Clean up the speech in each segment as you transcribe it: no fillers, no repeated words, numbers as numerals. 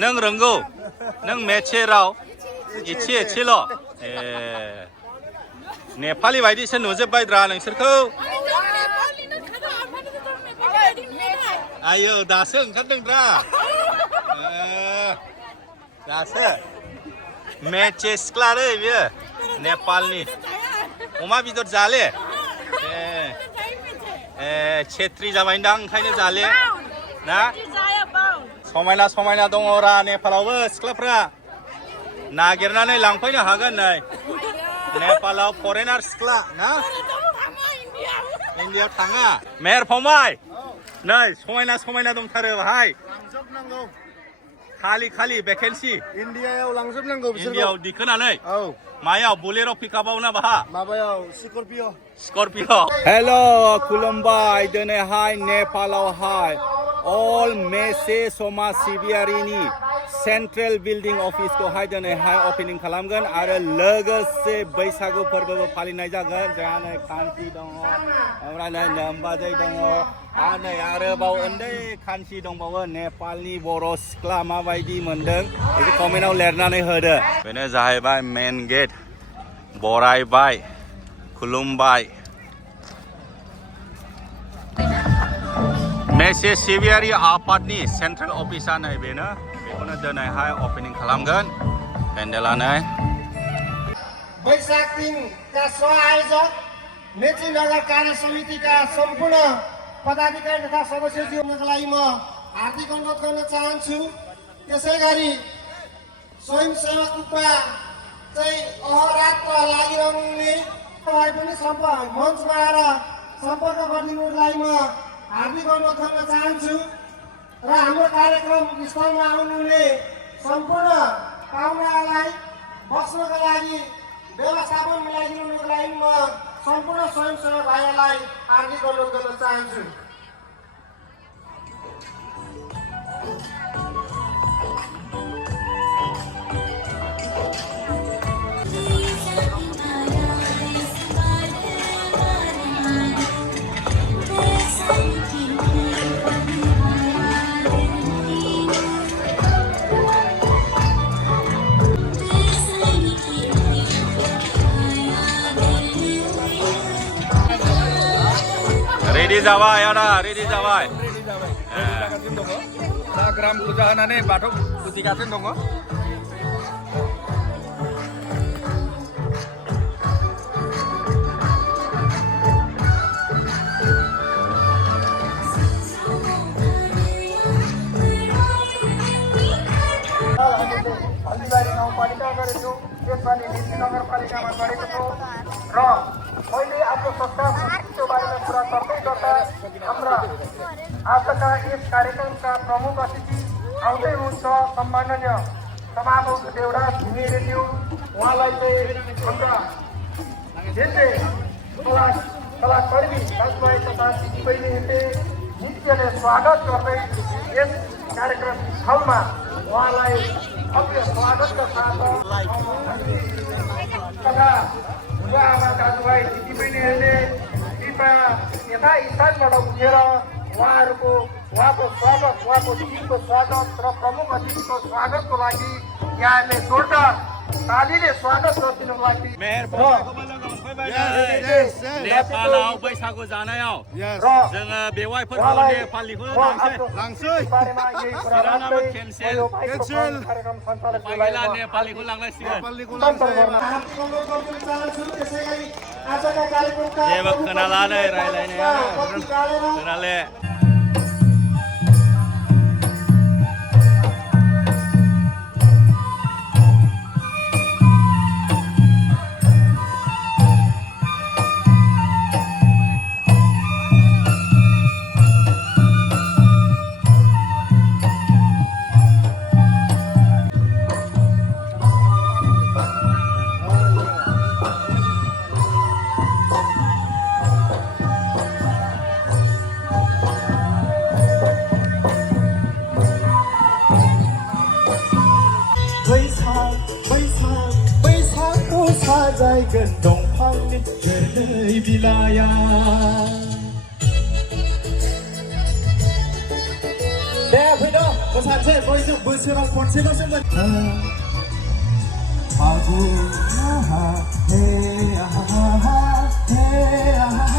नों रोंगौ नों मेचे राव एसेल' नेपालि बायदिसो नुजोब्बायद्रा नोंसोरखौ आयो दासो ओंखारदोंद्रा दासो मेचे सिख्लालै बियो नेपालनि अमा बेदर जाले छेत्री जाबायदां ओंखायनो जाले ना समायना समायना दङरा नेपालावबो सिख्लाफ्रा नागिरनानै लांफैनो हागोन नै नेपालाव फरेनार सिख्ला ना इन्डियायाव थाङा मेहेर फंबाय नै समायना समायना दंथारो बाहाय खालि भेकेन्सि इन्डियायाव लांजोबनांगौ इन्डियायाव दिखोनानै मायाव बुलेर' पिकआपआव ना बाहा माबायाव स्कर्पिय' हेल' खुलुमबाय दिनैहाय नेपालावहाय अल मेचे समाज सिबियारिनि सेन्ट्रेल बिल्डिं अफिसखौहाय दिनैहाय अपेनिं खालामगोन आरो लोगोसे बैसागु फोरबोबो फालिनाय जागोन जोंहा नै खान्थि दङ ओमफ्राय नै नोमबाजै दङ आरो नै आरोबाव उन्दै खान्थि दंबावो नेपालनि बर' सिख्ला माबायदि मोनदों बेखौ कमेन्टआव लिरनानै होदो बेनो जाहैबाय मेन गेट बरायबाय खुलुमबाय मेचे सिबियारि आफादनि सेन्ट्रेल अफिसा नै बेनो बेखौनो दिनैहाय अपेनिं खालामगोन पेन्डेलानो वैशाख 3 का सह आयोजक मेची नगर कार्य समितिका सम्पूर्ण पदाधिकारी तथा सदस्यज्यूहरूको लागि म हार्दिक अनुरोध गर्न चाहन्छु। त्यसै गरी स्वयंसेवक रूपमा चाहिँ अहरात्र लागिरहनुहुने तपाईँ पनि मञ्चमा आएर सम्पर्क गरिदिनुको लागि म हार्दिक अनुरोध गर्न चाहन्छु र हाम्रो कार्यक्रम स्थलमा आउनुहुने सम्पूर्ण पाहुनाहरूलाई बस्नको लागि व्यवस्थापन मिलाइदिनुको लागि म सम्पूर्ण स्वयंसेवक भाइहरूलाई हार्दिक अनुरोध गर्न चाहन्छु। रेडि जाबाय आदा रेडि जाबाय दा ग्राम फुजा होनानै बाथौ फुजिगासिनो दङ। हल्दीबारी गाउँपालिका गरेको त्यसपालि निजी नगरपालिकामा गरेको छु र मैले आफ्नो संस्थाको बारेमा कुरा गर्दै गर्दा हाम्रा आजका यस कार्यक्रमका प्रमुख अतिथि आउँदै हुनुहुन्छ सम्माननीय सभामुख देवराज घिमिरेज्यू उहाँलाई चाहिँ हाम्रा धेरै कलाकर्मी दाजुभाइ तथा दिदीबहिनीहरूले नित्यले स्वागत गर्दै यस कार्यक्रम स्थलमा उहाँलाई भव्य स्वागतका साथ तथा बुवाआमा दाजुभाइ दिदीबहिनीहरूले कृपया यथा स्थानबाट उठेर उहाँको स्वागत उहाँको टिमको स्वागत र प्रमुख अतिथिको स्वागतको लागि यहाँले जोरदार तालीले स्वागत गरिदिनुको लागि नेपालाव बैसागु जानायाव जोङो बेवाइफोरखौ नेपालीखौ लांसै नेपालीखौ लांनांसिगोन जेबो खोनाला नै रायलायनाया खोनाले जायगोन दंफांनि गोरलै बिलाइया दे फैद' मोसानोसै बयजों बोसोराव खनसेल'सो फागुन आहा हे आहा हे आहा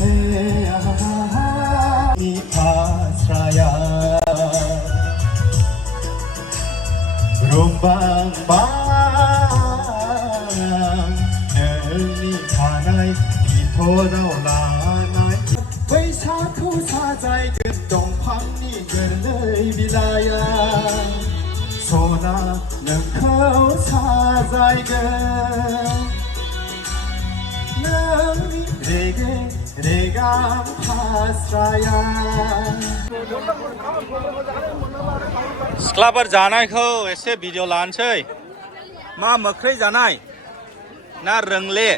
हे आहा 이 파스라야 롬방방 너니 하나의 비토다올라나이 बैसाखौ साजायगोन दंफांनि गोरलै बिलाइया सना नोंखौ साजायगोन नोंनि रेगे रेगां फास्राया सिख्लाफोर जानायखौ एसे भिडिअ लानोसै मा मोख्रै जानाय ना रोंले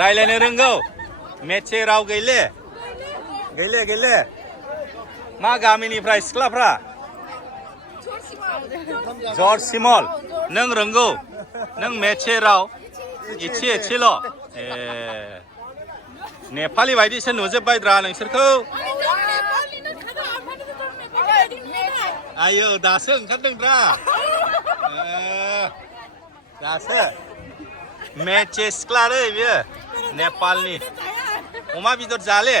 रायलायनो रोंगौ मेचे राव गैले गैले गैले मा गामिनिफ्राय सिख्लाफ्रा जर्ज सिमल नों रोंगौ नों मेचे राव एसे एसेल' ए नेपालि बायदिसो नुजोब्बायद्रा नोंसोरखौ आयो दासो ओंखारदोंब्रा दासो मेचे सिख्लालै बियो नेपालनि अमा बेदर जाले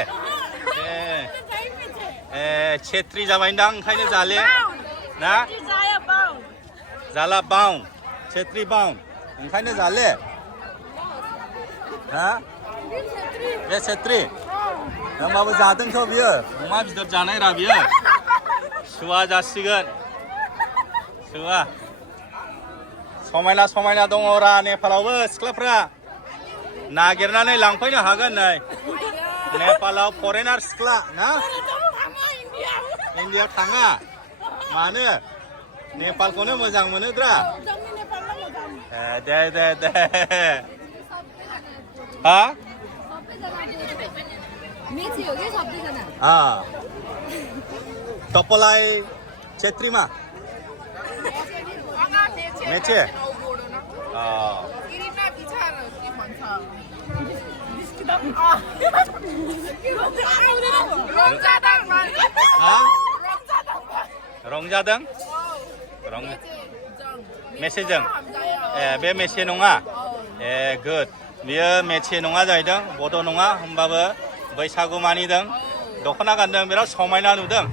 ए छेत्री जाबायदां ओंखायनो जाले ना जाला बाउ छेत्री बाउ ओंखायनो जाले हा बे छेत्री होमबाबो जादोंथ' बियो अमा बेदर जानायरा बियो सुवा जासिगोन सुवा समायना समायना दङरा नेपालावबो सिख्लाफ्रा नागिरनानै लांफैनो हागोन नै नेपालाव फरेनार सिख्ला ना इन्डियायाव थाङा मानो नेपालखौनो मोजां मोनोद्रा दे दे दे हा टपलाय छेत्रीमा मेचे रंजादों मेसेजों ए बे मेसे नङा ए गुड बियो मेचे नङा जाहैदों बड' नङा होमबाबो बैसागु मानिदों दख'ना गानदों बिराद समायना नुदों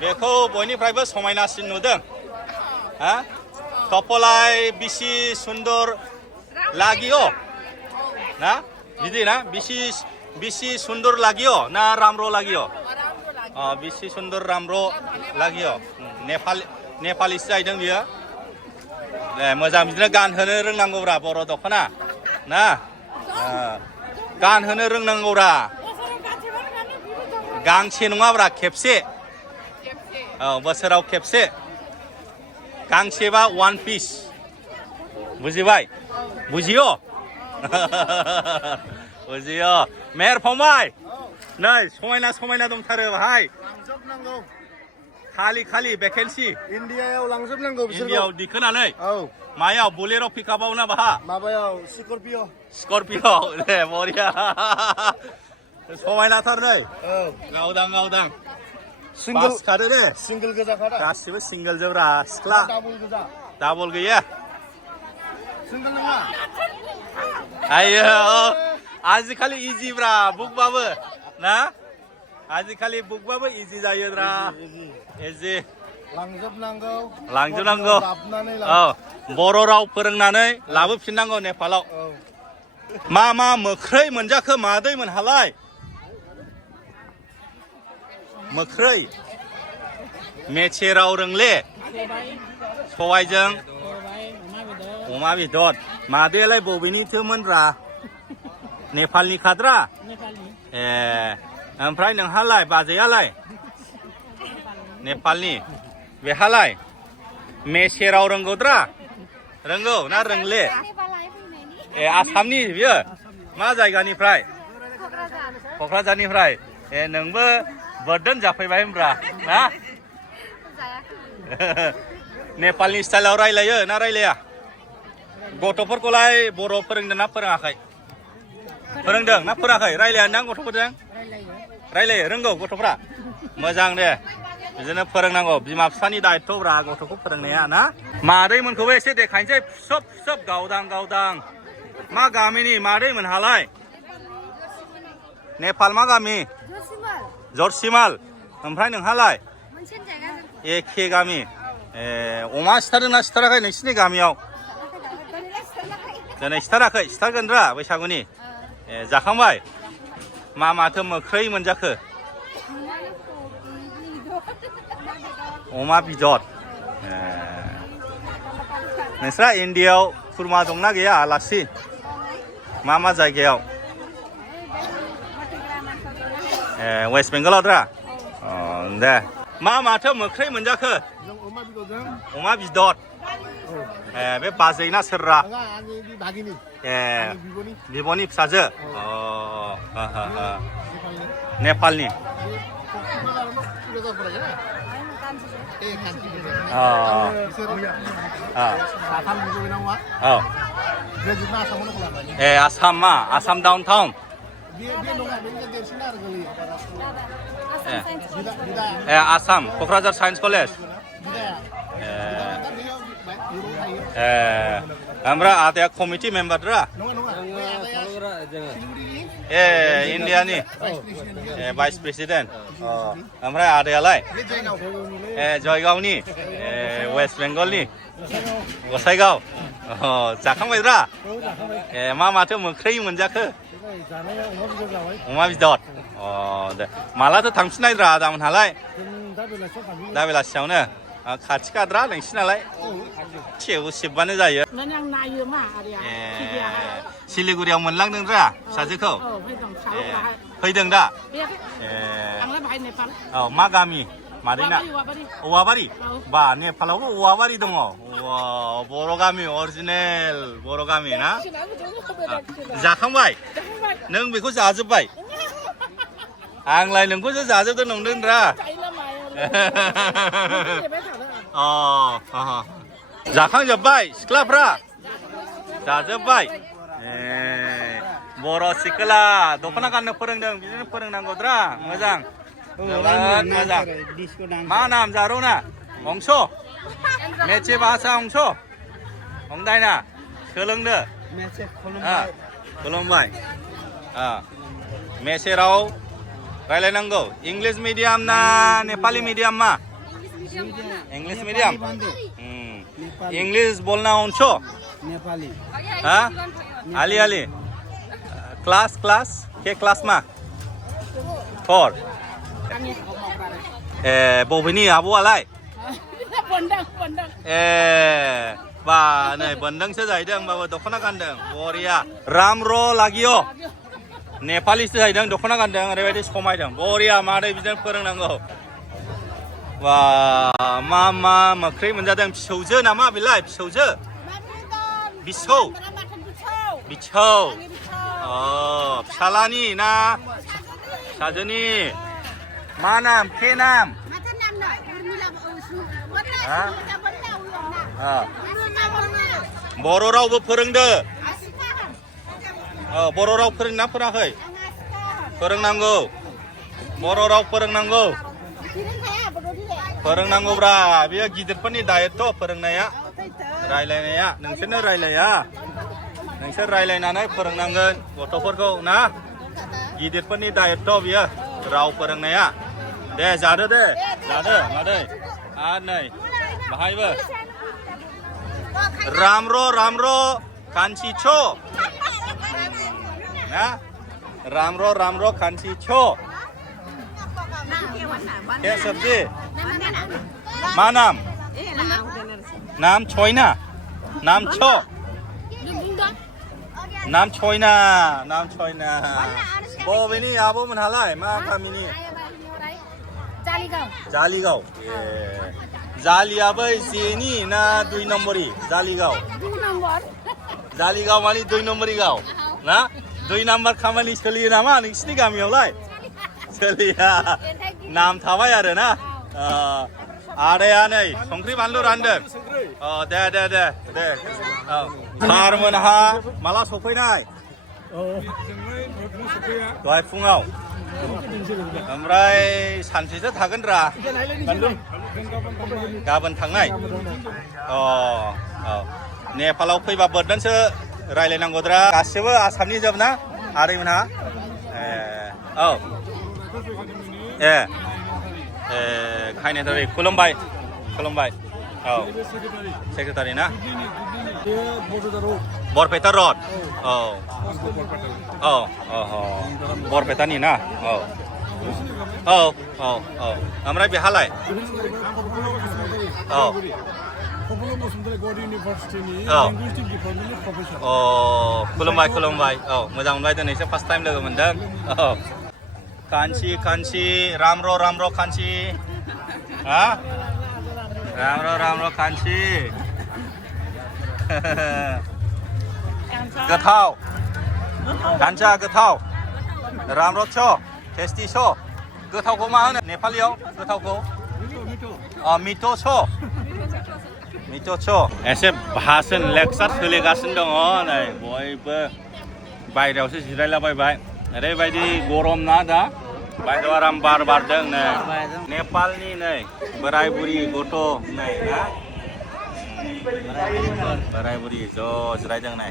बेखौ बयनिफ्रायबो समायनासिन नुदों हा टपलाय बिसि सुन्दर लागियो ना बिदि ना बिसि सुन्दर लागियो ना राम्रो लागियो बिसि सुन्दर राम्रो लागियो नेपालिसो जाहैदों बियो मोजां बिदिनो गानहोनो रोंनांगौब्रा बर' दख'ना ना गानहोनो रोंनांगौब्रा गांसे नङाब्रा खेबसे बोसोराव खेबसे गांसेबा वान पिस बुजिबाय बुजियो बुजियो मेहेर फंबाय नै समायना समायना दंथारो बाहाय खालि भेकेन्सि इन्डियायाव लांजोबनांगौ इन्डियायाव दिखोनानै मायाव बुलेर' पिकआपाव ना बाहा माबायाव स्करपिय' दे बरिया समायनाथार नै गावदां सिंगल खारो दे सिंगल गोजा खादा गासिबो सिंगल जोब्रा सिख्ला डाबल गैया सिंगल नङा आयो आजिखालि इजिब्रा बुकबाबो ना आजिखालि बुकबाबो इजि जायोब्रा इजि लांजोबनांगौ बर' राव फोरोंनानै लाबोफिननांगौ नेपालाव मा मोख्रै मोनजाखो मादै मोनहालाय मोख्रै मेचे राव रोंले सबायजों अमा बेदर मादैयालाय बबेनिथोमोनब्रा नेपालनि खाद्रा ए ओमफ्राय नोंहालाय बाजैयालाय नेपालनि बेहालाय मेचे राव रोंगौद्रा रोंगौ ना रोंले ए आसामनि बियो मा जायगानिफ्राय क'क्राझारनिफ्राय ए नोंबो बर्डन जाफैबाय होनब्रा ना नेपालनि स्टाइलाव रायलायो ना रायलाया गथ'फोरखौलाय बर' फोरोंदों ना फोरोङाखै फोरोंदों ना फोरोङाखै रायलाया ना गथ'फोरजों रायलायो रोंगौ गथ'फ्रा मोजां दे बिदिनो फोरोंनांगौ बिमा बिफानि दायित्वब्रा गथ'खौ फोरोंनाया ना मादैमोनखौबो एसे देखायनोसै फिसब फिसब गावदां गावदां मा गामिनि मादैमोनहालाय नेपाल मा गामि जरसिमाल ओमफ्राय नोंहालाय एखे गामि अमा सिथारदोंना सिथाराखै नोंसिनि गामियाव दिनै सिथाराखै सिथारगोन रा बैसागुनि जाखांबाय मा माथो मोख्रै मोनजाखो अमा बिदर नोंस्रा इण्डियायाव खुरमा दंना गैया आलासि मा जायगायाव वेस्ट बेंगलाव दा दे माथो मोख्रै मोनजाखो अमा बिदर बे बाजैना सोररा बिब'नि फिसाजो नेपालनि आसामा Assam down town Assam Kokrajhar science college ओमफ्राय आदाया कमिटि मेम्बारद्रा इण्डियानि भाइस प्रेसिडेन्ट ओमफ्राय आदायालाय जयगावनि वेस्ट बेंगलनि गसाइगाव जाखांबायब्रा माथो मोख्रै मोनजाखो अमा बिदर दे मालाथो थांफिननायद्रा आदामोनहालाय दा बेलासियावनो खाथि खाद्रा नोंसिनालाय सिबबानो जायो सिलिगुरियाव मोनलांदोंद्रा फिसाजोखौ फैदों दा औ मा गामि मादैना औवाबारि बा नेपालावबो औवाबारि दङ बर' गामि अरिजिनेल बर' गामि ना जाखांबाय नों बेखौ जाजोब्बाय आंलाय नोंखौसो जाजोबदों नंदोंद्रा जाखांजोब्बाय सिख्लाफ्रा जाजोब्बाय बर' सिख्ला दख'ना गाननो फोरोंदों बिदिनो फोरोंनांगौद्रा मोजां जोबोद मोजां मा नाम जारौना अंश मेचे भाषा अंश अंदायना सोलोंदो खुलुमबाय मेचे राव रायलायनांगौ इंलिश मीडियम ना नेपाली मीडियम मा इंग्लिश मीडियम इंग्लिश बोलना अंश नेपाली हाँ आली क्लास के क्लास मा 4 बबेनि आब'आलाय बा नै बोन्दोंसो जाहैदों होमबाबो दख'ना गानदों बरिया राम र' लागिय' नेपालिसो जाहैदों दख'ना गानदों ओरैबायदि समायदों बरिया मादै बिदिनो फोरोंनांगौ बा मा मोख्रै मोनजादों फिसौजो नामा बेलाय फिसौजो बिसौ फिसालानि ना फिसाजोनि मा नाम के नाम बर' रावबो फोरोंदो बर' राव फोरोंना फोरोङाखै फोरोंनांगौ बर' राव फोरोंनांगौब्रा बेयो गिदिरफोरनि दायित्व फोरोंनाया रायलायनाया नोंसोरनो रायलाया नोंसोर रायलायनानै फोरोंनांगोन गथ'फोरखौ ना गिदिरफोरनि दायित्व बियो राव फोरोंनाया दे जादो मादै आरो नै बाहायबो राम र' कान्सि छ ना राम र' कान्सि छ क्या सब्जी मा नाम छयना नाम छयना बबेनि आब'मोनहालाय मा गामिनि जालिगाव जालियाबो जेनि ना 2 नम्बरी जालिगाव माने 2 नम्बरी गाव ना 2 नाम्बार खामानि सोलियो नामा नोंसिनि गामियावलाय सोलिया नाम थाबाय आरो ना आदाया नै संख्रि बानलु रानदों दे सारमोनहा माला सफैनाय दहाय फुङाव ओमफ्राय सानसेसो थागोन रा गाबोन थांनाय अ औ नेपालाव फैबा बोरदोनसो रायलायनांगौद्रा गासिबो आसामनि जोब ना आदैमोनहा औ ए खायनेटारि खुलुमबाय औ सेक्रेटारि ना बरपेटा रड औ औ बरपेटानि ना औ औ औ औ ओमफ्राय बेहालाय औ अ खुलुमबाय औ मोजां मोनबाय दिनैसो फार्स्ट टाइम लोगो मोनदों औ कान्सि रामर कान्सि हा रामर कान्सि गोथाव कान्सिया गोथाव रामर स टेस्टि स गोथावखौ मा होनो नेपालियाव गोथावखौ मिट' स एसे भाषण लेक्सार सोलिगासिनो दङ नै बयबो बायह्रायावसो जिरायलाबायबाय ओरैबायदि गरम ना दा बायह्रायाव आराम बार बारदों नै नेपालनि नै बोराय बुरि गथ' नै ना बोराय बुरि ज' जिरायदों नै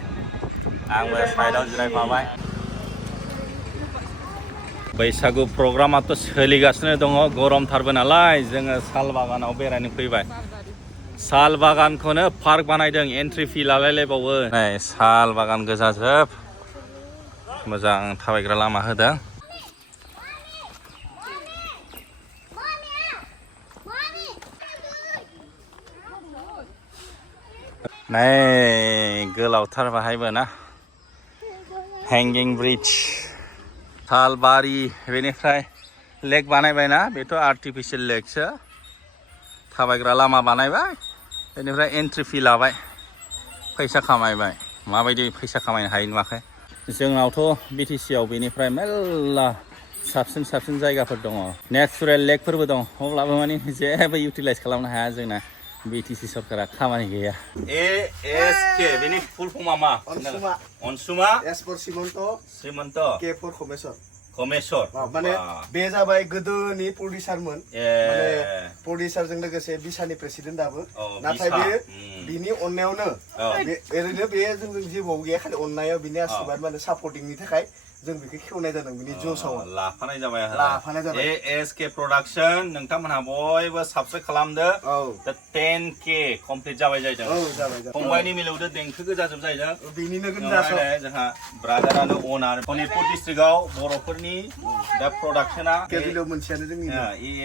आंबो साइडआव जिरायफाबाय बैसागु प्रग्रामाथ' सोलिगासिनो दङ गरमथारबो नालाय जोङो साल बागानाव बेरायनो फैबाय साल बागानखौनो पार्क बानायदों एन्ट्रि फि लालायलायबावो नै साल बागान गोजाजोब मोजां थाबायग्रा लामा होदों नै गोलावथार बाहायबो ना हेंगिं ब्रिज सालबारि बेनिफ्राय लेक बानायबायना बेथ' आर्टिफिसियेल लेकसो थाबायग्रा लामा बानायबाय बेनिफ्राय एन्ट्रि फि लाबाय फैसा खामायबाय माबायदि फैसा खामायनो हायो नुवाखै जोंनावथ' BTC आव बेनिफ्राय मेल्ला साबसिन जायगाफोर दङ नेचुरेल लेकफोरबो दं अब्लाबो माने जेबो इउटिलाइज खालामनो हाया जोंना BTC सरकारा खामानि गैया ASK बेनि फुल फर्मा मा अनसुमा S for Srimanta K for Kameshwar माने बे जाबाय गोदोनि प्रडिउसारमोन माने प्रडिउसारजों लोगोसे बिसानि प्रेसिडेन्ट दाबो नाथाय बे बिनि अननायावनो ओरैनो बे जों जिउआव गैया खालि अननायाव बिनि आशीर्बाद माने सापर्टिंनि थाखाय जों बेखौ खेवनाय जादों बिनि जसाव लाफानाय जाबाय ASK प्रडाक्शन नोंथांमोनहा बयबो साबस्क्राइब खालामदो 10K कमप्लिट जाबाय जायदों फंबायनि मिलौदो देंखो गोजाजोब जायदों बिनिनो जोंहा ब्रादारानो अनार सनितपुर डिस्ट्रिक्टआव बर'फोरनि दा प्रडाक्शना मोनसेयानो जोंनि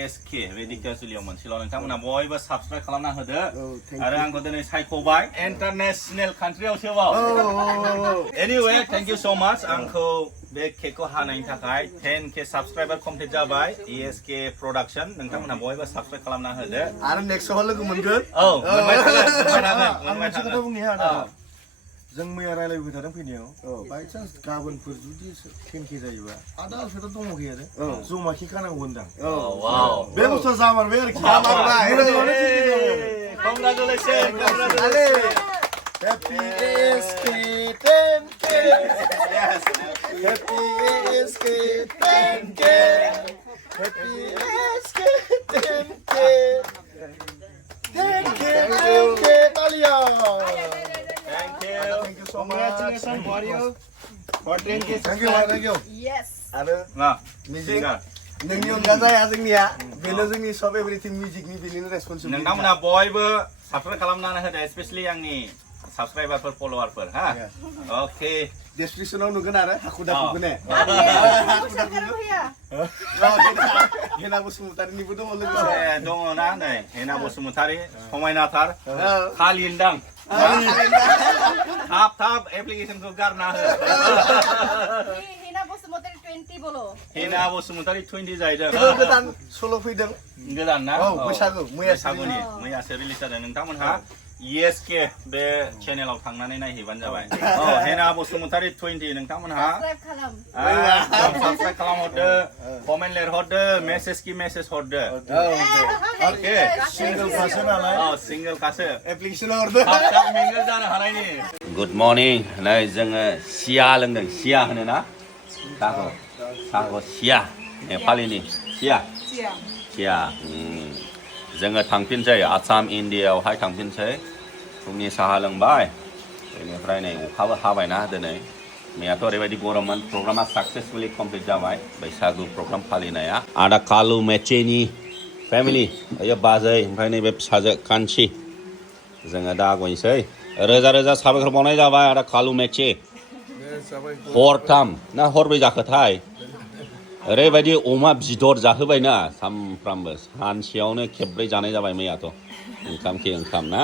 ASK बे दिकेजुलियाव मोनसेल' नोंथांमोनहा बयबो साबस्क्राइब खालामना होदो आरो आंखौ दिनै सायख'बाय इन्टारनेशनेल कान्ट्रियावसो एनिवे थेंक इउ स माच आंखौ बे केकखौ हानायनि थाखाय 10K साबस्क्राइबार कमप्लिट जाबाय ASK प्रडाक्शन नोंथांमोनहा बयबो साबस्क्राइब खालामना होदो आरो नेक्स्टआव लोगो मोनगोन औ मोनबाय थागोन जों मैया रायलायबाय थादों फैनायाव बायचान्स गाबोनफोर जुदि 10K जायोबा आदा आलफेथ' दङ गैया जमा खि खानांगौ होनदां बे बुस्थुआ जामारबाय आरोखि कंग्राचुलेसन Happy ASK 10K Happy ASK 10K Happy ASK 10K 10K Talia Thank you so much congratulations for you for 10K thank you yes आरो मिउजिक नोंनि अनगा जाया जोंनिया बेनो जोंनि सब एभरिथिं मिउजिकनि बेनिनो रेसपन्सिबिलिटि नोंथांमोनहा बयबो साबस्क्राइब खालामनानै होदो स्पेशली आंनि साबस्क्राइबारफोर फलोवारफोर हा ओके डेसक्रिपसनाव नुगोन आरो हाखु दाखु ने हेना बसुमतारिनिबो दङ लोगोसे दङ ना नै हेना बसुमतारि समायनाथार खालिनदां थाब एप्लिकेशनखौ गारना हो हेना बसुमतारि 20 जाहैदों गोदान सल' फैदों गोदान ना बैसागुनि मैयासो रिलिज जादों नोंथांमोनहा ESK बे चेनेलाव थांनानै नायहैबानो जाबाय हेना बसुमतारि 20 नोंथांमोनहा साबस्क्राइब खालामहरदो कमेन्ट लिरहरदो मेसेज हरदो अके सिंगल खासो नालाय सिंगल खासो एप्लिकेशनाव हरदो थाब मिंगल जानो हानायनि गुड मर्निं नै जोङो सिया लोंदों सिया होनो ना साहाखौ सिया नेपालिनि चिया चिया जोङो थांफिनसै आसाम इण्डियायावहाय थांफिनसै फुंनि साहा लोंबाय बेनिफ्राय नै अखाबो हाबायना दिनै मैयाथ' ओरैबायदि गरममोन प्रग्रामा साक्सेसफुलि कमप्लिट जाबाय बैसागु प्रग्राम फालिनाया आदा कालु मेचेनि फेमिलि ओयो बाजै ओमफ्राय नैबे फिसाजो कान्छी जोङो दा गयनोसै रोजा रोजा साबायखर बावनाय जाबाय आदा कालु मेचे हरथाम ना हरब्रै जाखोथाय ओरैबायदि अमा बिदर जाहोबायना सामफ्रामबो सानसेयावनो खेबब्रै जानाय जाबाय मैयाथ' ओंखाम खि ओंखाम ना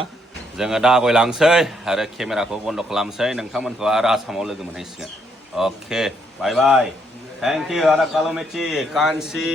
जोङो दा गयलांसै आरो केमेराखौ बन्द' खालामसै नोंथांमोनखौ आरो आसामाव लोगो मोनहैसिगोन अके बाय बाय थेंक इउ आदा कालु मेचे कान्छी